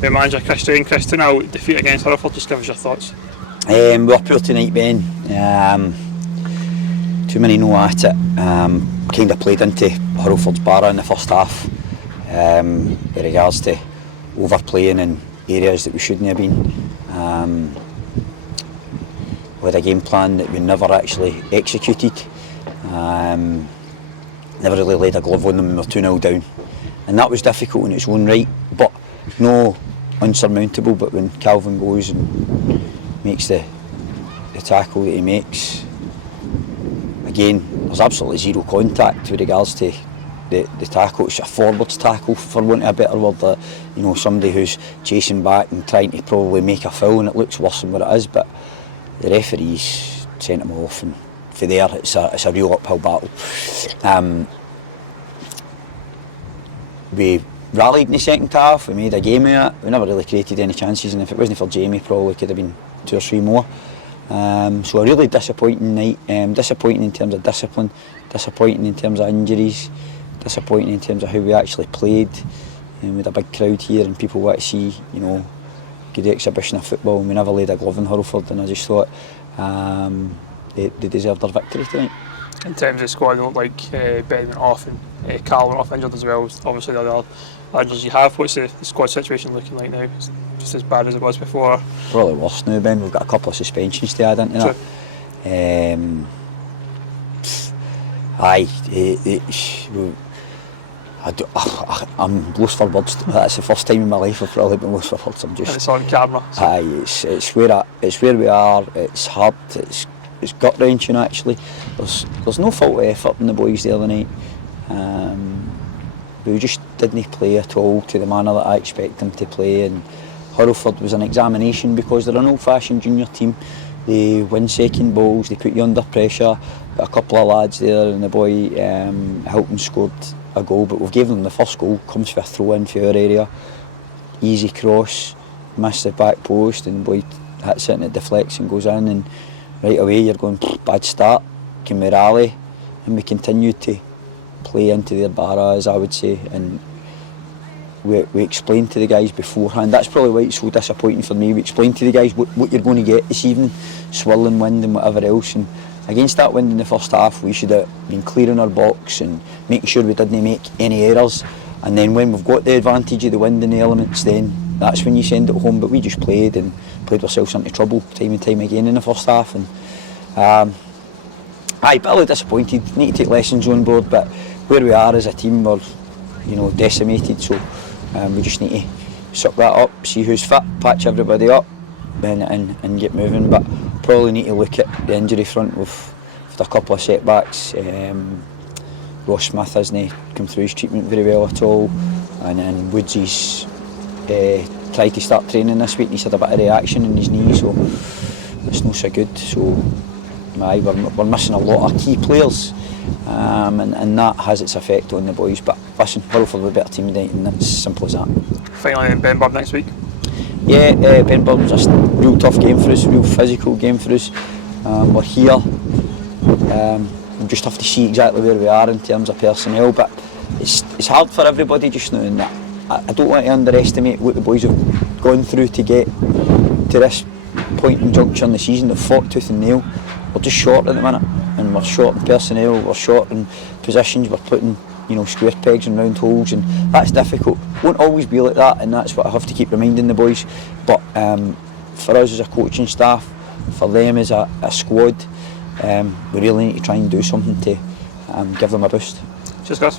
with manager Chris now, defeat against Hurlford, just give us your thoughts. We were poor tonight, Ben. Too many no at it. Kind of played into Hurlford's barra in the first half with regards to overplaying in areas that we shouldn't have been. We had a game plan that we never actually executed. Never really laid a glove on them when we were 2-0 down. And that was difficult in its own right, but no unsurmountable. But when Calvin goes and makes the tackle that he makes, again, there's absolutely zero contact with regards to the tackle. It's a forwards tackle, for want of a better word. You know, somebody who's chasing back and trying to probably make a foul, and it looks worse than what it is. But the referees sent him off, and for there, it's a real uphill battle. We rallied in the second half. We made a game of it. We never really created any chances, and if it wasn't for Jamie, probably could have been 2 or 3 more. So a really disappointing night. Disappointing in terms of discipline, disappointing in terms of injuries, disappointing in terms of how we actually played. We had a big crowd here, and people want to see, you know, good exhibition of football, and we never laid a glove in Hurlford, and I just thought they deserved their victory tonight. In terms of the squad, it looked like Ben went off and Carl went off injured as well. Obviously the other injuries you have. What's the squad situation looking like now? Is it just as bad as it was before? Probably worse now, Ben. We've got a couple of suspensions to add into that. I'm lost for words. That's the first time in my life I've probably been lost for words. I'm just. And it's on camera. So. It's where we are. It's hard. It's gut wrenching actually. There's no fault of effort in the boys the other night. We just didn't play at all to the manner that I expect them to play. And Hurlford was an examination because they're an old-fashioned junior team. They win second balls. They put you under pressure. Got a couple of lads there, and the boy Hilton scored a goal. But we've given them the first goal. Comes for a throw-in for our area. Easy cross, missed the back post, and the boy hits it and it deflects and goes in. And right away you're going, bad start. Can we rally? And we continue to play into their barra, as I would say, and we explained to the guys beforehand. That's probably why it's so disappointing for me. We explained to the guys what you're going to get this evening, swirling wind and whatever else. And against that wind in the first half, we should have been clearing our box and making sure we didn't make any errors. And then when we've got the advantage of the wind and the elements, then that's when you send it home. But we just played ourselves into trouble time and time again in the first half. And bitterly disappointed. Need to take lessons on board, but where we are as a team, we're, you know, decimated. So we just need to suck that up, see who's fit, patch everybody up, and get moving. But probably need to look at the injury front. We've had a couple of setbacks. Ross Smith hasn't come through his treatment very well at all, and then Woodsy's tried to start training this week and he's had a bit of reaction in his knee, so it's not so good. So we're missing a lot of key players, and that has its effect on the boys. But listen, Hurlford are a better team tonight, and it's simple as that. Finally, in Benburn next week. Yeah, Benburn's a real tough game for us, a real physical game for us. We're here. We just have to see exactly where we are in terms of personnel, but it's hard for everybody just now. And I don't want to underestimate what the boys have gone through to get to this point in juncture in the season. They've fought tooth and nail. We're just short at the minute, and we're short in personnel, we're short in positions, we're putting, you know, square pegs in round holes, and that's difficult. Won't always be like that, and that's what I have to keep reminding the boys. But for us as a coaching staff, for them as a squad, we really need to try and do something to give them a boost. Cheers, guys.